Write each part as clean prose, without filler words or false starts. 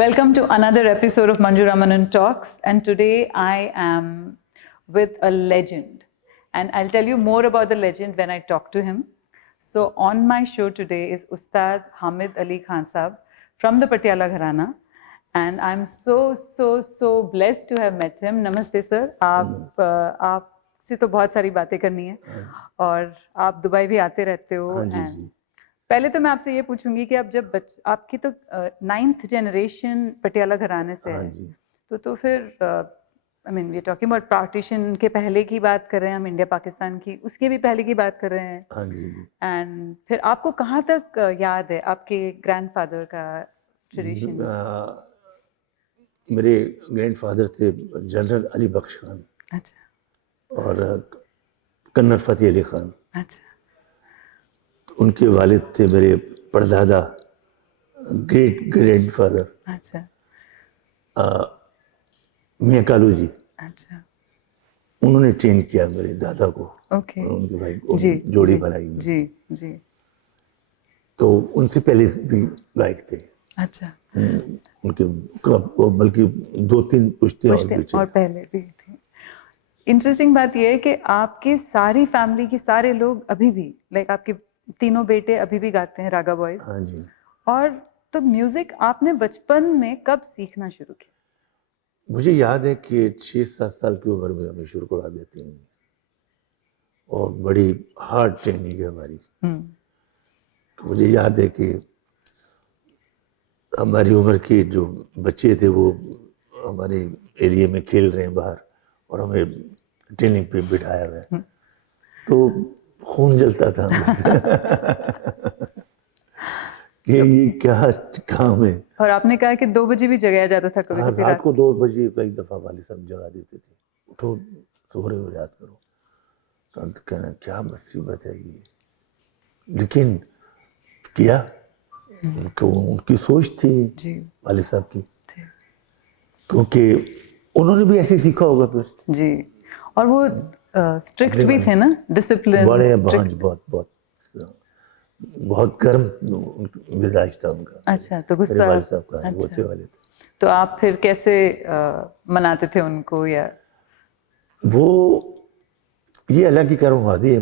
Welcome to another episode of Manju Ramanan Talks, and today I am with a legend, and I'll tell you more about the legend when I talk to him. So on my show today is Ustad Hamid Ali Khan Sahab from the Patiala Gharana, and I'm so blessed to have met him. Namaste sir, आपसे तो बहुत सारी बातें करनी है और आप Dubai भी आते रहते हो and पहले तो मैं आपसे ये पूछूंगी कि आप जब आपकी तो 9th जनरेशन पटियाला घराने से है तो फिर I mean we talking about partition के पहले की बात कर रहे हैं हम, इंडिया पाकिस्तान की उसके भी पहले की बात कर रहे हैं एंड फिर आपको कहाँ तक याद है आपके ग्रैंडफादर का ट्रेडिशन? मेरे ग्रैंडफादर थे जनरल अली बख्श खान। अच्छा। और कन्नर फतेह अली खान। अच्छा। उनके वालिद थे मेरे परदादा, ग्रेट ग्रैंडफादर। अच्छा। मियाँ कालू जी। अच्छा। उन्होंने ट्रेन किया मेरे दादा को। ओके। और उनके भाई को जोड़ी बनाई। जी जी। तो उनसे पहले भी गायक थे। अच्छा। उनके बल्कि 2-3 पुश्ते और पहले भी थे। इंटरेस्टिंग बात यह है कि आपकी सारी फैमिली की सारे लोग अभी भी लाइक आपके तीनों बेटे अभी भी गाते हैं रागा बॉयज। हाँ जी। और तो म्यूजिक आपने बचपन में कब सीखना शुरू किया? मुझे याद है कि 6-7 साल की उम्र में हमें शुरू करा देते हैं और बड़ी हार्ड ट्रेनिंग है हमारी। मुझे याद है कि हमारी उम्र के जो बच्चे थे वो हमारे एरिया में खेल रहे हैं बाहर और हमें ट्रेनिंग पे बिठाया हुआ है, तो खून जलता था कि ये क्या काम है। और आपने कहा कि 2 बजे भी जगाया जाता था कभी कभी रात को 2 बजे एक दफा वाले सब जगा देते थे, उठो सो रहे हो रियाज करो। तो कहना क्या मुसीबत है ये, लेकिन किया। उनकी सोच थी वाले साहब की, क्योंकि उन्होंने भी ऐसे सीखा होगा फिर। जी। और वो स्ट्रिक्ट भी थे ना, डिसिप्लिन बड़े बहुत बहुत गर्म मिजाज था उनका। अच्छा। तो गुस्सा वाले साहब का। अच्छा। गुस्से वाले थे। तो आप फिर कैसे मनाते थे उनको? या वो ये अलग ही कर्मवादी है।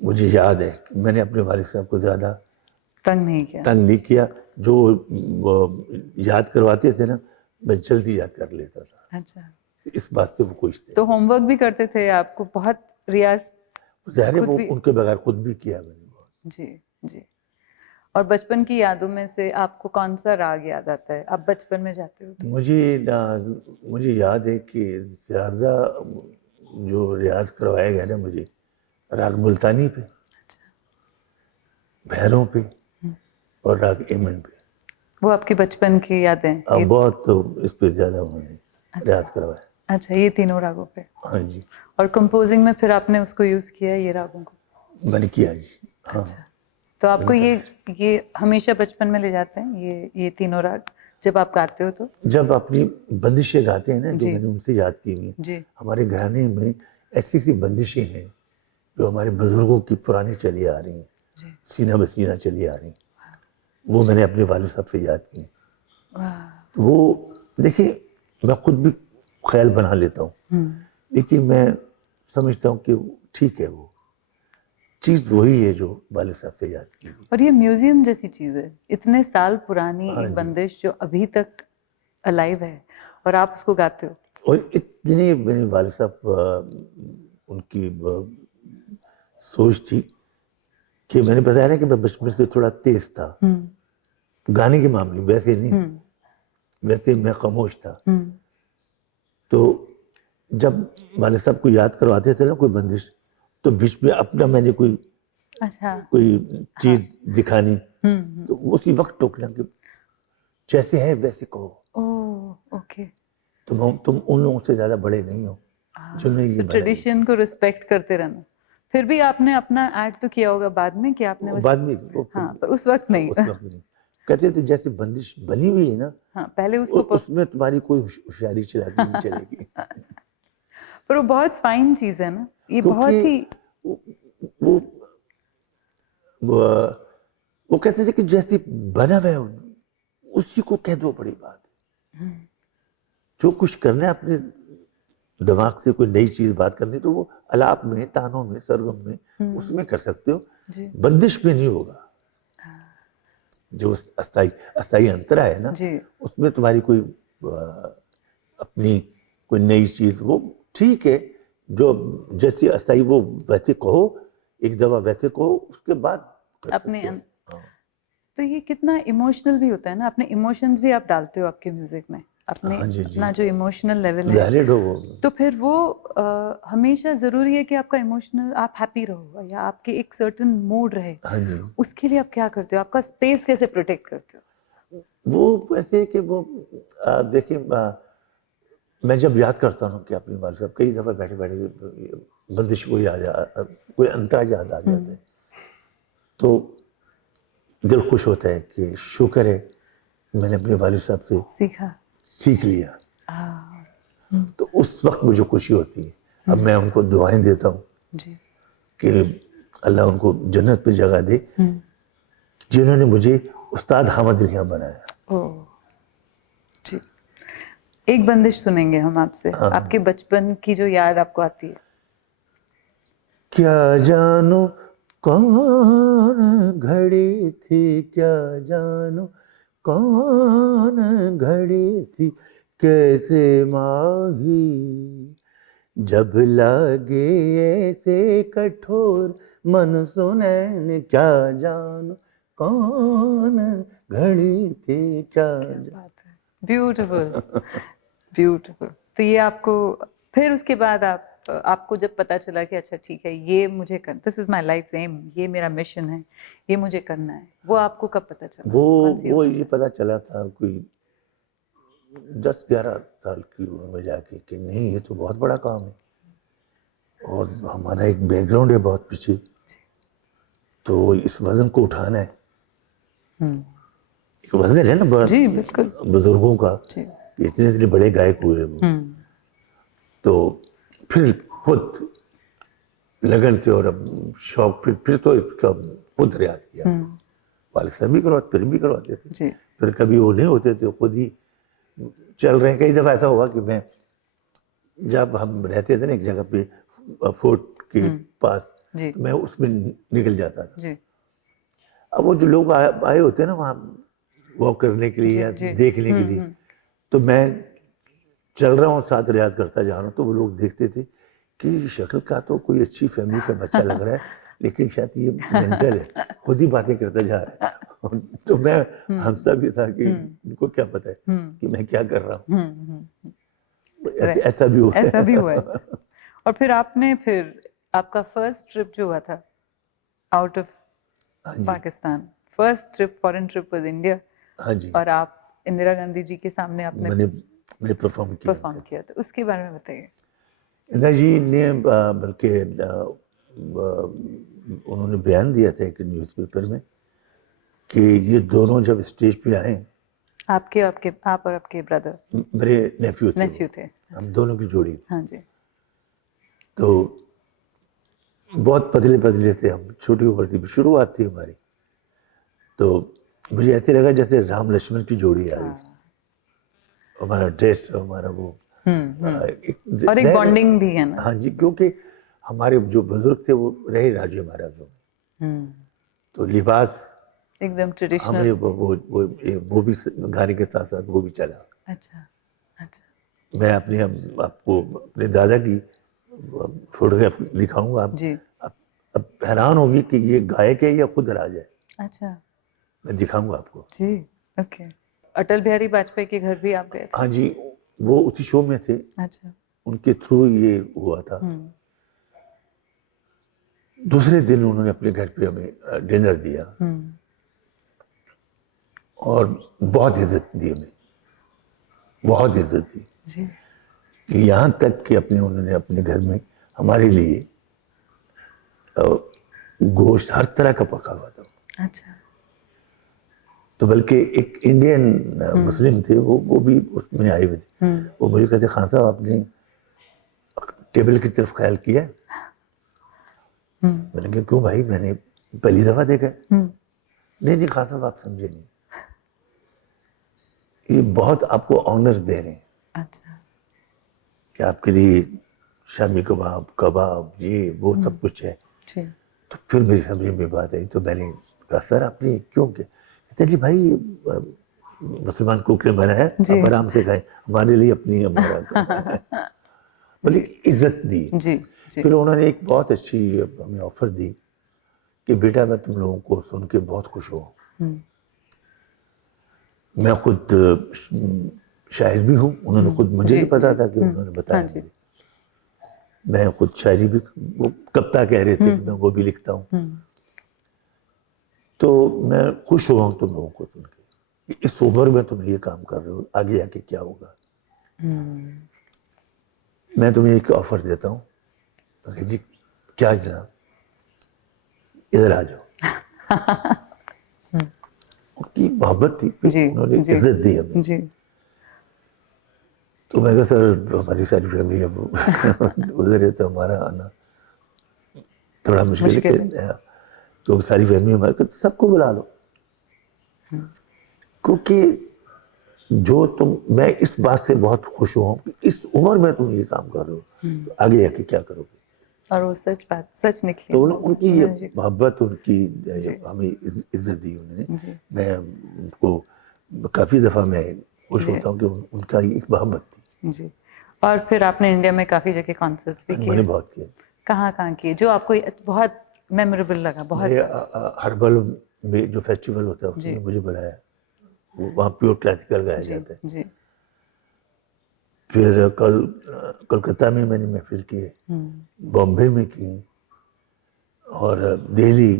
मुझे याद है मैंने अपने वालिद साहब को ज्यादा तंग नहीं किया। जो याद करवाते थे ना, मैं जल्दी याद कर लेता था। अच्छा। इस बात से वो खुश थे। तो होमवर्क भी करते थे आपको? बहुत रियाज ज़ाहिर है वो उनके बगैर खुद भी किया मैंने बहुत। जी जी। और बचपन की यादों में से आपको कौन सा राग याद आता है? आप बचपन में जाते हो तो? मुझे याद है कि ज़्यादा जो रियाज करवाया गया ना मुझे, राग मुल्तानी पे, भैरों पे और राग इमन पे। वो आपकी बचपन की यादें? बहुत तो इस पे ज़्यादा उन्होंने रियाज करवाया। अच्छा, ये तीनों रागों पे? हाँ जी। और कंपोजिंग में फिर आपने उसको यूज़ किया ये रागों को? मैंने किया जी। हाँ। अच्छा। तो आपको ये हमेशा बचपन में ले जाते हैं ये तीनों राग जब आप गाते हो? तो जब अपनी बंदिशें गाते हैं ना, जो मैंने उनसे याद की हुई है, हमारे घराने में ऐसी सी बंदिशें हैं जो हमारे बुजुर्गों की पुरानी चली आ रही हैं, सीना बसीना चली आ रही हैं, वो मैंने अपने वालिद साहब से याद की। तो वो देखिए, मैं खुद भी ख्याल बना लेता हूँ, लेकिन मैं समझता हूँ कि ठीक है, वो चीज वही है जो वालिद साहब से याद की। और ये म्यूजियम जैसी चीज है, इतने साल पुरानी एक बंदिश जो अभी तक अलाइव है और आप उसको गाते हो। और इतने मेरे वालिद साहब उनकी सोच थी कि मैंने बताया ना कि मैं बचपन से थोड़ा तेज था गाने के मामले, वैसे नहीं, वैसे मैं खामोश था। तो जब वालिद साहब को याद करवाते थे ना कोई बंदिश, तो बीच में अपना मैंने कोई चीज दिखानी, तो उसी वक्त टोकना कि जैसे है वैसे कहो। Oh okay. तुम उन लोगों से ज्यादा बड़े नहीं हो जिन्होंने ये ट्रेडिशन को रिस्पेक्ट करते रहना। फिर भी आपने अपना ऐड तो किया होगा बाद में कि आपने बाद में? हाँ, पर उस वक्त नहीं। कहते थे जैसे बंदिश बनी हुई है ना, हाँ, पहले उसको उसमें तुम्हारी कोई होशियारी चलाकी नहीं चलेगी। पर वो बहुत फाइन चीज है ना, ये बहुत ही वो कहते थे कि जैसे बना हुआ है उसी को कह दो, बड़ी बात है। जो कुछ करना है अपने दिमाग से, कोई नई चीज बात करनी तो वो अलाप में, तानों में, सरगम में, उसमें कर सकते हो, जी बंदिश में नहीं होगा। जो अस्थाई अस्थाई अंतरा है ना, जी उसमें तुम्हारी कोई अपनी कोई नई चीज, वो ठीक है, जो जैसी अस्थाई वो वैसे कहो, एक दफा वैसे कहो, उसके बाद कर अपने सकते हो। हाँ। तो ये कितना इमोशनल भी होता है ना, अपने इमोशंस भी आप डालते हो आपके म्यूजिक में, अपने हाँ जी, अपना जी, जो इमोशनल लेवल है, वैलिड हो वो। तो फिर वो हमेशा जरूरी है कि आपका इमोशनल, आप हैप्पी रहो या आपके एक सर्टेन मूड रहे, हाँ जी, उसके लिए आप क्या करते हो, आपका स्पेस कैसे प्रोटेक्ट करते हो? वो ऐसे कि वो देखिए, मैं जब याद करता हूँ कि अपनी वाल साहब, कई दफा बैठे बैठे बंदिश को याद कोई अंतरा याद आ जाता है, तो दिल खुश होता है कि शुक्र है मैंने अपने वालिद साहब से सीखा। सीख लिया। हाँ तो उस वक्त मुझे खुशी होती है। अब मैं उनको दुआएं देता हूँ जी कि अल्लाह उनको जन्नत पे जगह दे, जिन्होंने मुझे उस्ताद हामिद अली खां बनाया। ओ जी, एक बंदिश सुनेंगे हम आपसे, हाँ। आपके बचपन की जो याद आपको आती है। क्या जानो कौन घड़ी थी, क्या जानो कौन घड़ी थी, कैसे माही जब लागे ऐसे कठोर मन सुनैन, क्या जानो कौन घड़ी थी, क्या जानो। बात है, ब्यूटीफुल ब्यूटीफुल। तो ये आपको फिर उसके बाद आपको जब पता चला कि अच्छा ठीक है, ये मुझे कर, this is my life aim, ये मेरा मिशन है, ये मुझे करना है, वो आपको कब पता चला, वो कौन सी वो उम्र ये में? पता चला था कोई 10-11 साल की उम्र में जाके कि नहीं, ये तो बहुत बड़ा काम है और हमारा एक बैकग्राउंड है बहुत पीछे, तो इस वजन को उठाना है। एक वजन है ना जी बिल्कुल बुजुर्गों का, जी। इतने इतने बड़े गायक हुए वो। तो फिर खुद लगन से और अब शौक, फिर तो इसका खुद रियाज किया। वालिद साहब भी करवाते, फिर भी करवाते थे, जी फिर कभी वो नहीं होते थे, खुद ही चल रहे हैं। कई दफा ऐसा हुआ कि मैं, जब हम रहते थे ना एक जगह पे फोर्ट के पास, जी तो मैं उसमें निकल जाता था। जी अब वो जो लोग आए होते हैं ना वहाँ वॉक करने के लिए जी या जी देखने के लिए, तो मैं चल रहा हूँ साथ रियाज करता जा रहा हूँ, तो वो लोग देखते थे कि शक्ल का तो कोई अच्छी फैमिली का बच्चा लग रहा है, लेकिन शायद ये मेंटल है, खुद ही बातें करता जा रहा है। तो मैं हंसता भी था कि इनको क्या पता है कि मैं क्या कर रहा हूँ। ऐसा भी हुआ ऐसा भी है। हुआ है। और फिर आपने, फिर आपका फर्स्ट ट्रिप जो हुआ था आउट ऑफ हाँ जी, Pakistan, first trip, foreign trip was India, हाँ जी, और आप इंदिरा गांधी जी के सामने आपने मैंने मैंने परफॉर्म किया परफॉर्म उनके किया, तो उसके बारे में बताइए। इंदिरा जी ने बल्कि उन्होंने बयान दिया था एक न्यूज़पेपर में कि ये दोनों जब स्टेज पे आए, आपके आपके आप और आपके ब्रदर, मेरे नेफ्यू थे नेफ्यू वो, थे? हम दोनों की जोड़ी थी। हाँ जी तो बहुत पतले पतले थे हम, छोटी उम्र थी, शुरुआत थी हमारी। तो मुझे ऐसे लगा जैसे राम लक्ष्मण की जोड़ी आ रही, हमारा ड्रेस, हमारा वो और एक बॉन्डिंग भी है ना। हाँ जी, क्योंकि हमारे जो बुजुर्ग थे वो रहे राजू महाराजों में, तो लिबास एकदम हमें ट्रेडिशनल। वो भी गाने के साथ साथ वो भी चला। अच्छा अच्छा मैं अपने आपको अपने दादा की फोटोग्राफ दिखाऊंगा, जी अब हैरान होगी कि ये गायक है या खुद राज है। अच्छा मैं दिखाऊंगा आपको। जी ओके। अटल बिहारी वाजपेयी के घर भी आप गए थे? हाँ जी, वो उसी शो में थे, अच्छा उनके थ्रू ये हुआ था। दूसरे दिन उन्होंने अपने घर पे हमें डिनर दिया और बहुत इज्जत दी हमें, बहुत इज्जत दी, जी कि यहाँ तक कि उन्होंने अपने घर में हमारे लिए गोश्त हर तरह का पका हुआ था। अच्छा तो बल्कि एक इंडियन मुस्लिम थे, वो भी उसमें आए हुए थे। वो मुझे कहते, खान साहब आपने टेबल की तरफ ख्याल किया? मैंने कहा क्यों भाई, मैंने पहली दफा देखा है। नहीं नहीं खान साहब आप समझे नहीं, ये बहुत आपको ऑनर दे रहे हैं अच्छा। कि आपके लिए शामी कबाब, कबाब, ये वो सब कुछ है। जी। तो फिर मेरी समझ में बात आई, तो मैंने कहा सर आपने क्यों किया? कहते जी भाई मुसलमान कुक ने बनाया है, जी। आप आराम से खाएं, हमारे लिए अपनी हमारा खाना है। मतलब इज्जत दी। जी। जी। फिर उन्होंने एक बहुत अच्छी हमें ऑफर दी कि बेटा मैं तुम लोगों को सुन के बहुत खुश हूँ, हम्म, मैं खुद शायर भी हूँ। उन्होंने खुद, मुझे जी। नहीं पता जी। था कि उन्होंने हाँ बताया जी। मुझे। मैं खुद शायरी भी, वो कविता कह रहे थे कि मैं वो भी लिखता हूँ। हम्म, तो मैं खुश हुआ हूँ तुम लोगों को सुन के, कि इस उम्र में तुम ये काम कर रहे हो, आगे आके क्या होगा। हम्म, मैं तुम्हें एक ऑफर देता हूँ। तो कहा, जी क्या जनाब, इधर आ जाओ। उनकी मोहब्बत थी, फिर जी। उन्होंने जी। इज्जत दी हमें। जी। तो मैं कहा सर हमारी सारी फैमिली अब उधर है, तो हमारा आना थोड़ा मुश्किल है। मुश्किल है। क्योंकि सारी फैमिली हमारे, तो सबको बुला लो। क्योंकि जो तुम, मैं इस बात से बहुत खुश हुआ कि इस उम्र में तुम ये काम कर रहे हो, तो आगे आके क्या करोगे। और वो सच बात, सच निकली। तो उनकी ये हाँ जी। मोहब्बत, उनकी जी। हमें इज्जत दी उन्होंने। जी। मैं उनको काफ़ी दफ़ा मैं खुश जी। होता हूँ कि उनका एक मोहब्बत थी। जी। और फिर आपने इंडिया में काफ़ी जगह कॉन्सर्ट्स भी मैंने किए। बहुत किया। कहाँ कहाँ किए जो आपको बहुत मेमोरेबल लगा, बहुत मेरे ज़्यादा? हर्बल में जो फेस्टिवल होता है जी। उसमें मुझे बुलाया, वहाँ प्योर क्लासिकल गाया जी। जाता है। जी। फिर कोलकाता में मैंने महफिल की, बॉम्बे में की, और दिल्ली,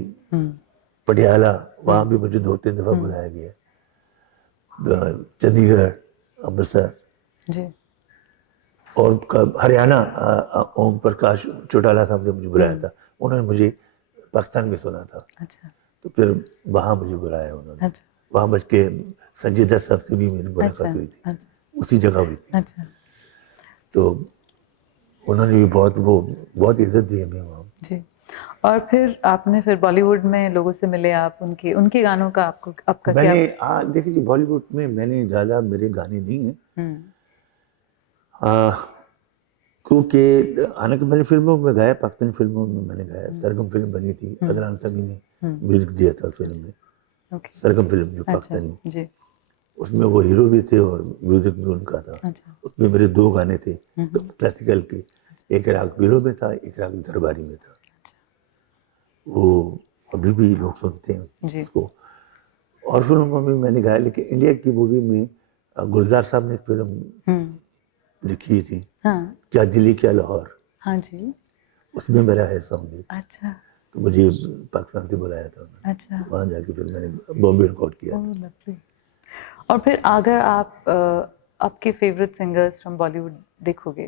पटियाला, वहाँ भी मुझे 2-3 दफ़ा बुलाया गया। चंडीगढ़, अमृतसर, जी। और हरियाणा, ओम प्रकाश चौटाला साहब ने मुझे बुलाया था। उन्होंने मुझे पाकिस्तान में सुना था, अच्छा। तो फिर वहाँ मुझे बुलाया उन्होंने। अच्छा। वहाँ बच के संजय दत्त साहब से भी मेरी अच्छा। मुलाकात हुई थी, अच्छा। उसी जगह हुई थी। अच्छा। तो उन्होंने भी बहुत इज्जत दी हमें वहाँ। जी। और फिर आपने फिर बॉलीवुड में लोगों से मिले आप, उनके उनके गानों का आपको आपका क्या? मैंने देखिए जी, बॉलीवुड में मैंने ज़्यादा मेरे गाने नहीं हैं। क्योंकि हालांकि मैंने फिल्मों में गाया, पाकिस्तानी फिल्मों में मैंने गाया। सरगम फिल्म बनी थी, अदनान समी ने म्यूजिक दिया था फिल्म में। ओके। सरगम फिल्म जो अच्छा। पाकिस्तानी, जी। उसमें वो हीरो भी थे और म्यूजिक भी उनका था। अच्छा। उसमें मेरे 2 गाने थे क्लासिकल के, एक राग बिलो में था, एक राग दरबारी में था। वो अभी भी लोग सुनते हैं जी। उसको। और फिल्मों में मैंने गाया, लेकिन इंडिया की मूवी में गुलजार साहब ने फिल्म लिखी थी, हाँ। क्या दिल्ली क्या लाहौर, हाँ जी। उसमें मेरा है सॉन्ग भी। अच्छा। तो मुझे पाकिस्तान से बुलाया था उन्होंने, अच्छा। वहाँ जाके फिर मैंने बॉम्बे रिकॉर्ड किया ओह था। लवली। और फिर अगर आप आपके फेवरेट सिंगर्स फ्रॉम बॉलीवुड देखोगे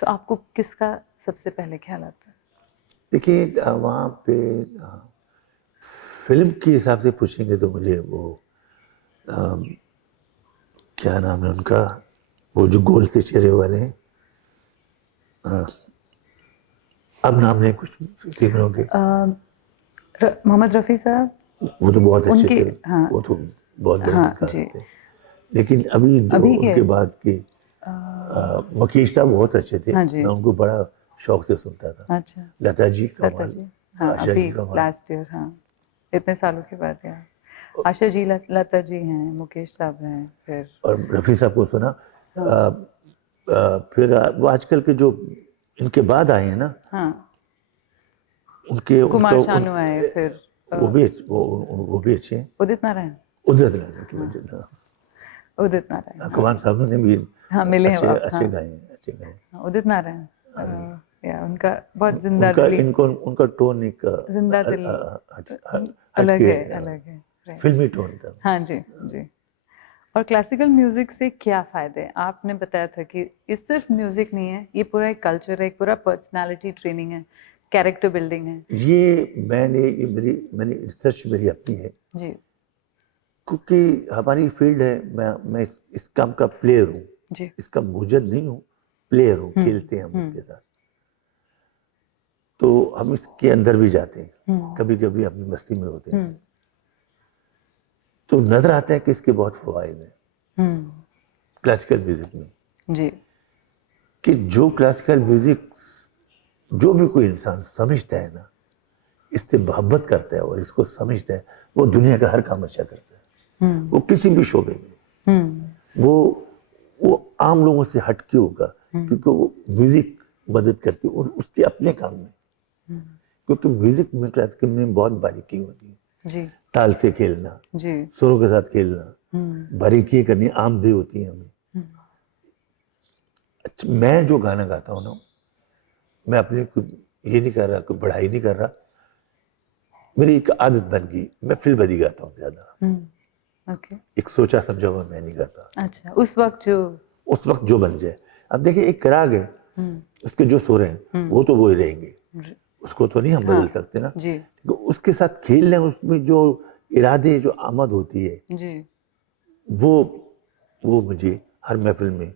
तो आपको किसका सबसे पहले ख्याल आता है? देखिए वहाँ पे फिल्म के हिसाब से पूछेंगे तो मुझे वो क्या नाम है उनका, वो जो गोल से चेहरे वाले हैं, अब नाम नहीं कुछ सिंगरों के। मोहम्मद रफ़ी साहब। वो तो बहुत अच्छे उनके। थे, हाँ। वो तो बहुत बड़े हाँ गीतकार जी। थे। लेकिन अभी जो अभी के। उनके बाद के मुकेश साहब बहुत अच्छे थे, हाँ जी। मैं उनको बड़ा शौक से सुनता था। अच्छा। लता जी लता कमाल, जी। हाँ आशा अभी जी कमाल, लास्ट ईयर, हाँ इतने सालों के बाद यार। आशा जी, लता जी हैं, मुकेश साहब हैं, फिर और रफ़ी साहब को सुना। फिर वो आजकल के जो इनके बाद आए हैं ना, हाँ उनके कुमार उनको शानू आए, फिर वो भी अच्छे हैं। उदित नारायण। उदित नारायण की वजह से उदित नारायण, हाँ। कमान साहब ने भी हाँ मिले हैं अच्छे आप, हाँ। अच्छे गाए हैं, अच्छे गाए हैं। हाँ, उदित नारायण। या उनका बहुत जिंदा उनका दिली, उनका टोन एक जिंदा दिल अलग हटके है, अलग है। राइट। फिल्मी टोन था। हाँ जी। जी। और क्लासिकल म्यूजिक से क्या फायदे हैं? आपने बताया था कि ये सिर्फ म्यूजिक नहीं है, ये पूरा एक कल्चर है, एक पूरा पर्सनालिटी ट्रेनिंग है, कैरेक्टर बिल्डिंग है। ये मैंने रिसर्च मेरी अपनी है, जी। क्योंकि हमारी फील्ड है, मैं इस काम का प्लेयर हूँ, जी। इसका मुजद नहीं हूँ, प्लेयर हूँ, खेलते हैं हम इसके साथ। तो हम इसके अंदर भी जाते हैं, कभी कभी अपनी मस्ती में होते हैं, तो नजर आता है कि इसके बहुत फवायद हैं। क्लासिकल म्यूजिक में, जी कि जो क्लासिकल म्यूजिक जो भी कोई इंसान समझता है ना, इससे मोहब्बत करता है और इसको समझता है, वो दुनिया का हर काम अच्छा करता है। वो किसी भी शोबे में वो आम लोगों से हटके होगा, क्योंकि वो म्यूजिक मदद करती है और उसके अपने काम में, क्योंकि म्यूजिक में क्लासिकल में बहुत बारीकी होती है। जी ताल से खेलना, जी सुरों के साथ खेलना, बारीकी करनी, आमदनी होती है हमें। अच्छा, मैं जो गाना गाता हूँ ना, मैं अपने को ये नहीं कर रहा, कोई बढ़ाई नहीं कर रहा, मेरी एक आदत बन गई, मैं फिल्मबदी गाता हूँ ज्यादा। ओके एक सोचा समझा हुआ मैं नहीं गाता, अच्छा उस वक्त जो उस वक्त जो बन जाए। अब देखिए, एक राग है, उसके जो सुर हैं वो तो वो ही रहेंगे, उसको तो नहीं हम बदल सकते ना। जी तो उसके साथ खेल लें, उसमें जो इरादे, जो आमद होती है, जी वो वो मुझे हर महफिल में,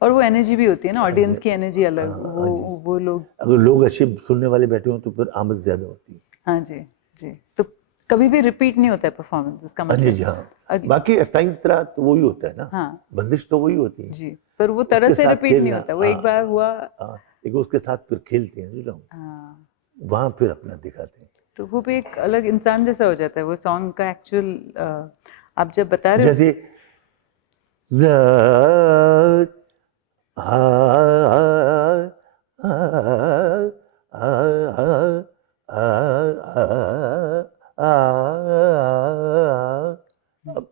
और वो एनर्जी भी होती है ना, ऑडियंस की एनर्जी अलग, हाँ जी, वो लोग, अगर लोग अच्छे सुनने वाले बैठे हों तो फिर आमद ज्यादा होती है। हाँ जी जी। तो कभी भी रिपीट नहीं होता है परफॉर्मेंस, इसका हाँ जी मतलब जी, हाँ। अगली, बाकी असाइन तरह तो वही होता है ना, हाँ बंदिश तो वही होती है। जी, पर वो तरह उसके से साथ रिपीट नहीं खेलना, होता, वो एक बार हुआ। हाँ, लेकिन उसके साथ फिर खेलते हैं जो लोग, हाँ वहां फिर अपना दिखाते हैं। तो वो भी एक अलग इंसान जैसा हो जाता है वो सॉन्ग का एक्चुअल। आप जब बता रहे हो, जैसे द- आ- आ- आ- आ- अब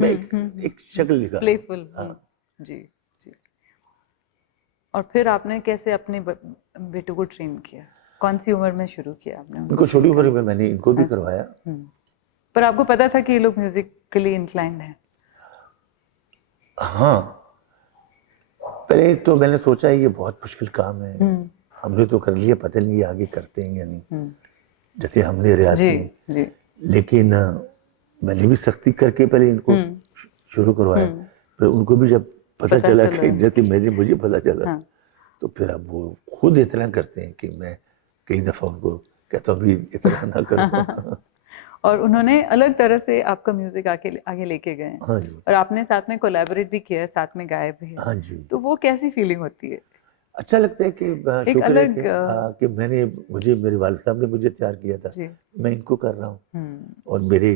मैं एक शक्ल दिखा रहा हूँ। प्लेफुल, हाँ, जी जी। और फिर आपने कैसे अपने बेटों को ट्रेन किया, कौन सी उम्र में शुरू किया आपने उनको इनको छोटी train उम्र करना? में मैंने इनको भी अच्छा। करवाया। पर आपको पता था कि ये लोग म्यूजिकली इंक्लाइंड हैं? हाँ, पहले तो मैंने सोचा ये बहुत मुश्किल काम है, हमने तो कर लिया, पता नहीं ये आगे करते हैं या नहीं, जैसे हमने रियाज जी की। जी लेकिन मैंने भी सख्ती करके पहले इनको शुरू करवाया, फिर उनको भी जब पता चला कि जैसे मुझे पता चला, हाँ तो फिर अब वो खुद इतना करते हैं कि मैं कई दफा उनको कहता हूँ भी इतना ना करो। और उन्होंने अलग तरह से आपका म्यूजिक आगे लेके गए हैं, हाँ जी, और आपने साथ में कोलैबोरेट भी किया है, साथ में गाए भी है, हाँ जी। तो वो कैसी फीलिंग होती है? अच्छा लगता है कि एक शुक्र है अलग कि मेरे वालिद साहब ने मुझे तैयार किया था, जी मैं इनको कर रहा हूँ, और मेरे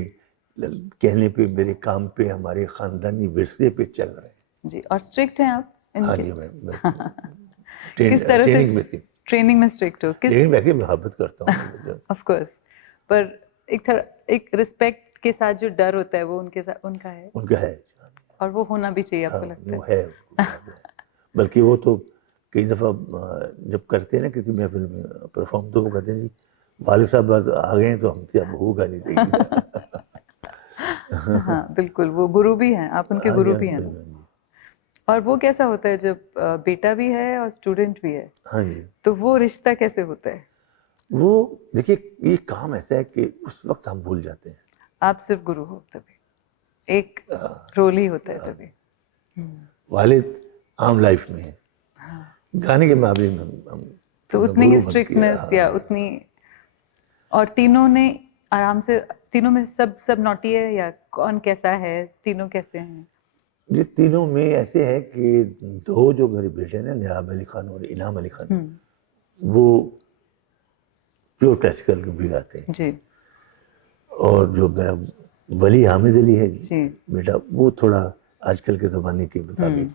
कहने पे, मेरे काम पे, हमारे खानदानी विरसे पे चल रहे हैं। जी। और स्ट्रिक्ट हैं आप हाँ इनके? जी, मैं किस तरह से ट्रेनिंग में थी, ट्रेनिंग में स्ट्रिक्ट हो, किस? लेकिन वैसे मोहब्बत करता हूँ। ऑफ कोर्स, पर एक रिस्पेक्ट के साथ जो डर होता है वो उनके साथ उनका है, उनका है, और वो होना भी चाहिए, हाँ आपको लगता वो है? है, उनको बहुत है। बल्कि वो तो कई दफ़ा जब करते हैं ना किसी महफिल में परफॉर्म, तो वो कहते हैं जी वालिद साहब आ गए हैं तो हमसे अब होगा नहीं सही। हाँ बिल्कुल, वो गुरु भी हैं, आप उनके हाँ जी, गुरु हाँ भी जी, हैं हाँ ना। जी, और वो कैसा होता है जब बेटा भी है और स्टूडेंट भी है, हाँ जी। तो वो रिश्ता कैसे होता है? वो देखिए, ये काम ऐसा है कि उस वक्त हम भूल जाते हैं। आप सिर्फ गुरु हो तभी, एक रोल ही होता है तभी। वालिद आम लाइफ में है, गाने के मामले में हम तो उतनी ही गुरु बन के, स्ट्रिक्टनेस या उतनी, और तीनों ने आराम से, तीनों में सब नॉटी है, या कौन कैसा है, तीनों कैसे हैं? ये तीनों में ऐसे है कि दो जो मेरे बेटे हैं ना, नियाब अली खान और इनाम अली खान, वो जो क्लासिकल भी गाते हैं, जी और जो मेरा वली हामिद अली है जी बेटा, वो थोड़ा आजकल के जमाने के मुताबिक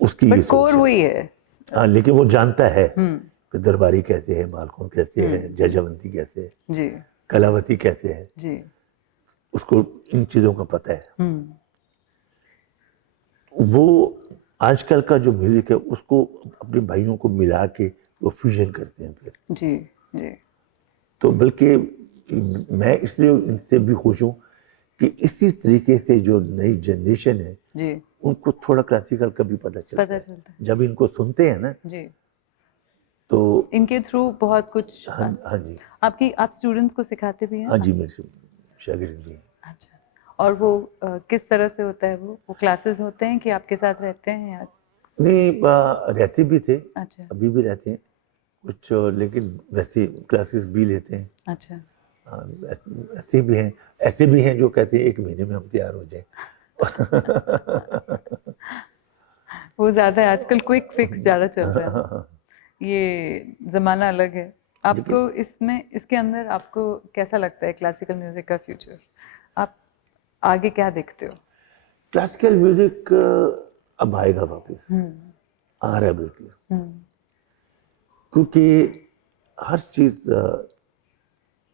उसकी ये बट कोर सोच है। वही है। हाँ, लेकिन वो जानता है कि दरबारी कैसे है, मालकौन कैसे है, जयजवंती कैसे है, जी कलावती कैसे है, जी उसको इन चीजों का पता है। वो आजकल का जो म्यूजिक है उसको अपने भाइयों को मिला के वो फ्यूजन करते हैं फिर। जी जी तो बल्कि मैं इसलिए इनसे भी खुश हूँ कि इसी तरीके से जो नई जनरेशन है जी उनको थोड़ा क्लासिकल का भी पता चलता है। चलता है जब इनको सुनते हैं ना, जी, तो इनके थ्रू बहुत कुछ। हाँ, हाँ जी, आप स्टूडेंट्स को सिखाते भी हैं? हाँ जी, मेरे शागिर्द भी हैं। अच्छा, और वो किस तरह से होता है? वो क्लासेस होते हैं कि आपके साथ रहते हैं, या? नहीं, रहते भी थे, अच्छा अभी भी रहते हैं कुछ, लेकिन वैसे क्लासेस भी लेते हैं। अच्छा हाँ, ऐसे भी हैं, ऐसे भी हैं जो कहते हैं 1 महीने में हम तैयार हो जाए। वो ज्यादा है आजकल, क्विक फिक्स ज्यादा चल रहा है ना, ये जमाना अलग है। आपको इसमें, इसके अंदर आपको कैसा लगता है क्लासिकल म्यूजिक का फ्यूचर? आप आगे क्या देखते हो? क्लासिकल म्यूजिक अब आएगा वापस, आ रहा है बल्कि, क्योंकि हर चीज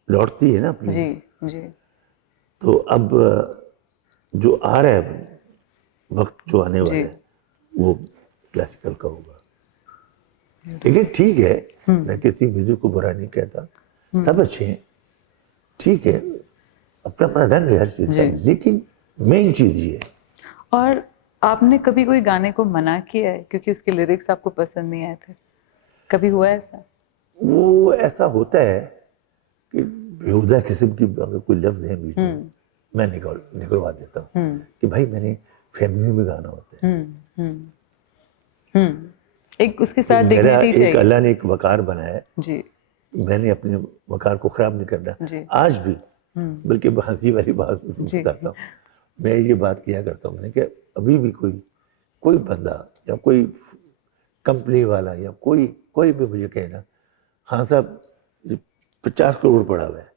लौटती है ना अपनी। जी जी। तो अब जो आ रहा है वक्त, जो आने वाला है, वो क्लासिकल का होगा। लेकिन ठीक है, मैं किसी म्यूजिक को बुरा नहीं कहता, सब अच्छे हैं, ठीक है, अपना अपना रंग है हर चीज का, लेकिन मेन चीज ये है। और आपने कभी कोई गाने को मना किया है क्योंकि उसके लिरिक्स आपको पसंद नहीं आए थे? कभी हुआ है ऐसा? वो ऐसा होता है कि बेहुदा किस्म की अगर कोई लफ्ज है बीच में, मैं निकलवा देता हूँ कि भाई मैंने फैमिली में गाना होता है। एक उसके साथ मेरा डिग्निटी एक चाहिए। अल्लाह ने एक वकार बनाया है, जी मैंने अपने वकार को खराब नहीं करना जी। आज भी। बल्कि हंसी वाली बात बताता हूँ, मैं ये बात किया करता हूँ मैंने कि अभी भी कोई बंदा या कोई कंपनी वाला या कोई भी मुझे कहे ना, हाँ साहब 50 करोड़ पड़ा हुआ है,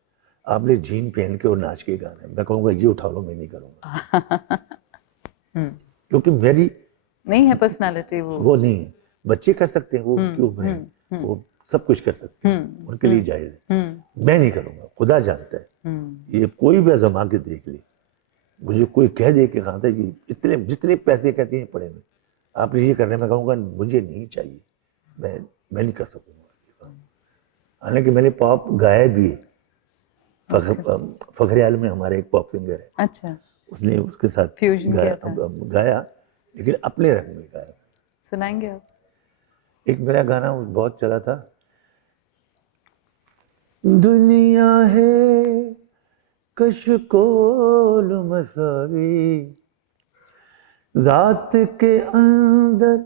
आपने जीन पहन के और नाच के गाना है, मैं कहूँगा ये उठा लो, मैं नहीं करूँगा। क्योंकि मेरी नहीं है पर्सनालिटी वो नहीं है। बच्चे कर सकते हैं, वो उनकी उम्र है, वो सब कुछ कर सकते हैं, उनके लिए जायज है, मैं नहीं करूँगा, खुदा जानता है। ये कोई भी आजमा के देख ले, मुझे कोई कह दे कि हाँ ये इतने जितने पैसे कहते हैं पड़े में आपने ये करने, मैं कहूँगा मुझे नहीं चाहिए, मैं नहीं कर सकूँगा। हालांकि मैंने पॉप गाया भी है, फखरे आलम में हमारे एक पॉप सिंगर है, अच्छा, उसने उसके साथ फ्यूजन किया था। गाया, लेकिन अपने रंग में गाया। सुनाएंगे आप? एक मेरा गाना बहुत चला था, दुनिया है कशकोल मसावी, जात के अंदर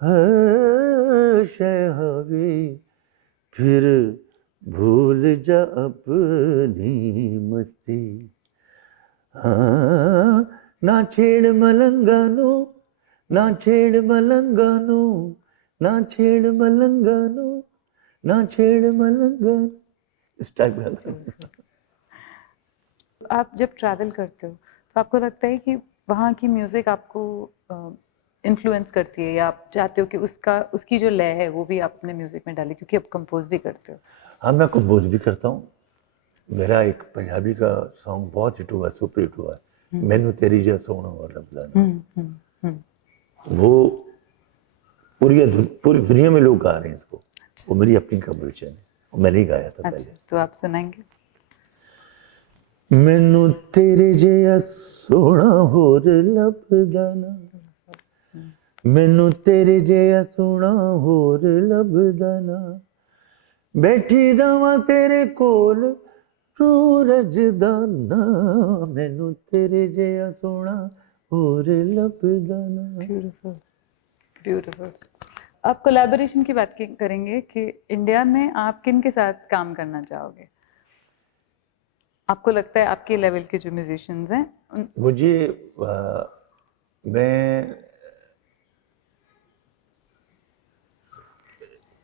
हर शय हवी, फिर भूल जा अपनी मस्ती। हाँ, ना छेड़ मलंगानो, ना छेड़ मलंगानो, ना छेड़ मलंगानो, ना छेड़ मलंगानो, इस टाइप का। आप जब ट्रैवल करते हो तो आपको लगता है कि वहाँ की म्यूजिक आपको इन्फ्लुएंस करती है, या आप चाहते हो कि उसकी जो लय है वो भी आप अपने म्यूजिक में डालें, क्योंकि आप कंपोज भी करते हो? हाँ, मैं कंपोज भी करता हूँ। मेरा एक पंजाबी का सॉन्ग बहुत हिट हुआ, सुपर हिट हुआ, मैनू तेरी जा सोना और रब, वो पूरी दुनिया में लोग गा रहे हैं इसको। वो मेरी अपनी कंपोजिशन है, मैंने ही गाया था पहले। तो आप सुनाएंगे? मैनू तेरे जिया सोना होर लभदा ना, मैनू तेरे जिया सोना होर लभदा ना, बैठी रवां तेरे कोल सूरज दा ना, मैनू तेरे जिया सोना होर लभदा ना। Beautiful beautiful. आप कोलैबोरेशन की बात करेंगे कि इंडिया में आप किन के साथ काम करना चाहोगे? आपको लगता है आपके लेवल के जो म्यूजिशियंस हैं मुझे मैं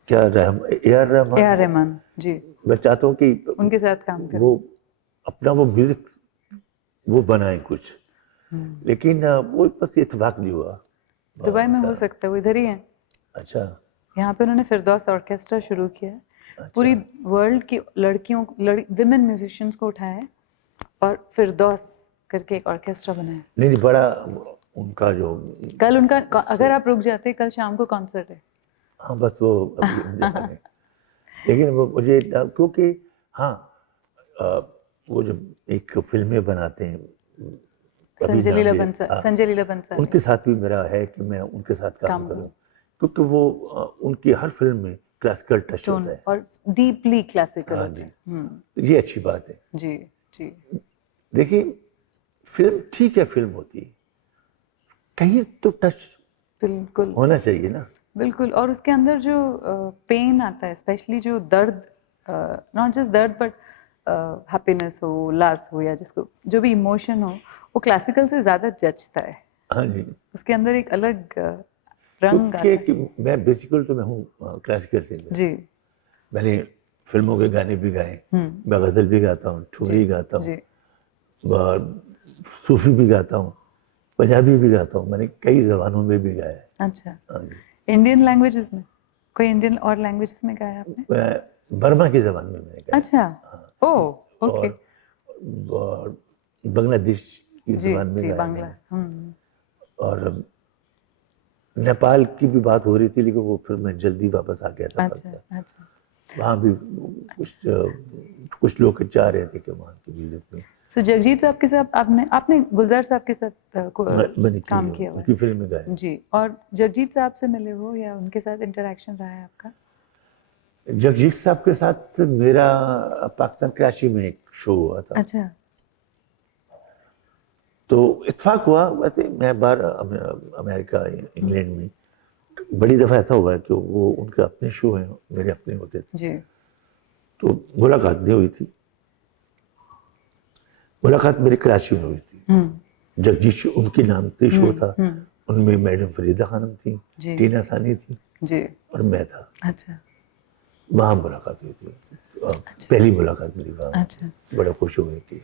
क्या ए आर रहमान जी, मैं चाहता हूँ कि उनके साथ काम करें। वो अपना वो म्यूजिक वो बनाए कुछ, लेकिन वो बस इत्तेफाक नहीं हुआ। दुबई में हो सकता है, वो इधर ही है। अच्छा, यहाँ पे उन्होंने फिरदौस ऑर्केस्ट्रा शुरू किया है। अच्छा। पूरी वर्ल्ड की विमेन म्यूजिशियंस को उठाया है और फिरदौस करके एक ऑर्केस्ट्रा बनाया। नहीं बड़ा उनका जो कल उनका, अगर आप रुक जाते, कल शाम को कॉन्सर्ट है। हाँ बस वो अभी नहीं। लेकिन वो मुझे क्योंकि हाँ वो जो एक फिल्में बनाते हैं, संजय लीला बंसल उनके साथ भी मेरा है कि मैं उनके साथ काम करूं, क्योंकि वो उनकी हर फिल्म में क्लासिकल टच होता है और डीपली क्लासिकल हाँ होता जी, है। तो ये अच्छी बात है। जी जी। देखिए फिल्म ठीक है, फिल्म होती है, कहीं तो टच बिल्कुल होना चाहिए ना। बिल्कुल। और उसके अंदर जो पेन आता है, स्पेशली जो दर्द, नॉट जस्ट दर्द बट हैप्पीनेस हो, उल्लास हो, या जिसको जो भी इमोशन हो, वो क्लासिकल से ज़्यादा जचता है, हाँ जी, उसके अंदर एक अलग रंग आता है। क्योंकि मैं बेसिकल तो मैं हूँ क्लासिकल सिंगर। जी। मैंने फिल्मों के गाने भी गाए, हम्म। मैं गज़ल भी गाता हूँ, ठुमरी गाता हूँ, जी। और सूफी भी गाता हूँ, पंजाबी भी गाता हूँ, मैंने कई ज़बानों में भी गाया है। अच्छा, हाँ जी, इंडियन लैंग्वेजेस में कोई इंडियन और लैंग्वेजेस में गाया आपने? मैं बर्मा की ज़बान में मैंने गाया। अच्छा, हाँ, ओह ओके। और बांग्लादेश की जी ज़बान में जी, गाया बांग्ला। मैंने। और नेपाल की भी बात हो रही थी, लेकिन वो फिर मैं जल्दी वापस आ गया था अच्छा पाकिस्तान। अच्छा। वहाँ भी कुछ लोग चाह रहे थे कि वहाँ की म्यूजिक में सो जगजीत साहब के साथ आपने आपने गुलजार साहब के साथ मैंने की काम है, किया हुआ उनकी फिल्म में गाया। है जी, और जगजीत साहब से मिले हो या उनके साथ इंटरेक्शन रहा है आपका? जगजीत साहब के साथ मेरा पाकिस्तान कराची में एक शो हुआ था। अच्छा। तो इत्तेफाक हुआ, वैसे मैं बाहर अमेरिका इंग्लैंड में बड़ी दफ़ा ऐसा हुआ है कि वो उनके अपने शो हैं, मेरे अपने होते थे, जी। तो मुलाकात नहीं हुई थी। मुलाकात मेरी कराची में हुई थी। जगजीत उनके नाम से शो था, उनमें मैडम फरीदा खानम थी, जी टीना सानी थी, जी। और मैं था। अच्छा वहाँ मुलाकात हुई थी उनसे। पहली मुलाकात मेरी वहाँ। अच्छा। बड़ा खुश हुए कि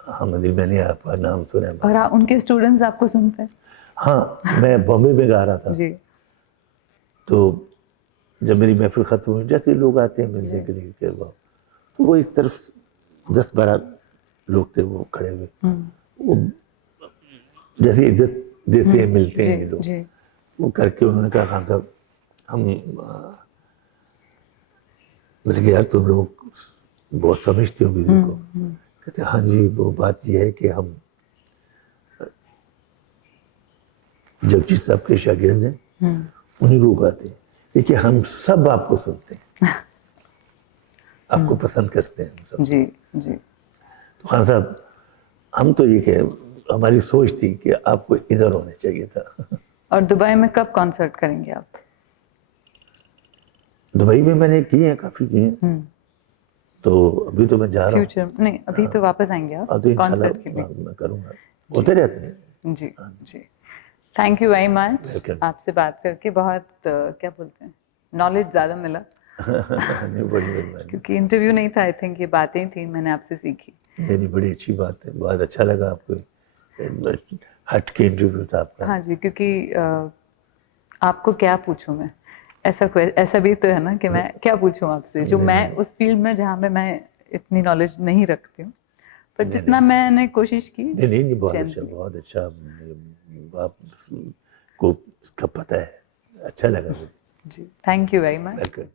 हाँ मंदिर, मैंने आपका नाम सुना है। और उनके स्टूडेंट्स आपको सुनते हैं? हाँ, मैं बॉम्बे में गा रहा था, जी तो जब मेरी महफिल खत्म हुई, जैसे लोग आते हैं मिलने जी। के लिए के बाद, तो वो एक तरफ 10-12 लोग थे वो खड़े हुए, वो जैसे इज्जत देते हैं, मिलते जी हैं ये लोग, जी। वो करके उन्होंने कहा खान साहब हम मैंने कहा यार तुम लोग बहुत समझते हो म्यूजिक को। कहते हाँ जी, वो बात ये है कि हम जगजीत साहब के शागिर्द हैं, उन्हीं को गाते हैं, देखिए हम सब आपको सुनते हैं, आपको पसंद करते हैं हम सब। जी जी। तो खान साहब, हम तो ये कह, हमारी सोच थी कि आपको इधर होना चाहिए था। और दुबई में कब कॉन्सर्ट करेंगे आप? दुबई में मैंने किए हैं, काफ़ी किए हैं, तो अभी तो मैं जा रहा हूँ। फ्यूचर नहीं, अभी तो वापस आएंगे आप अब तो इंशाल्लाह कॉन्सर्ट के लिए? मैं करूँगा, होते रहते हैं। जी जी। Thank you very much, Welcome. आपसे बात करके बहुत क्या बोलते हैं, नॉलेज ज़्यादा मिला। नहीं, बड़ी मेहरबानी। क्योंकि इंटरव्यू नहीं था, आई थिंक ये बातें थी, मैंने आपसे सीखी। नहीं, बड़ी अच्छी बात है, बहुत अच्छा लगा आपको, हट के इंटरव्यू था आपका। हाँ जी, क्योंकि आपको क्या पूछूं मैं, ऐसा भी तो है ना कि मैं क्या पूछूं आपसे, जो मैं उस फील्ड में जहाँ पे मैं इतनी नॉलेज नहीं रखती हूँ, पर जितना मैंने कोशिश की। नहीं, बहुत अच्छा, बहुत अच्छा, आपको इसका पता है, अच्छा लगा मुझे। जी, thank you very much. Welcome.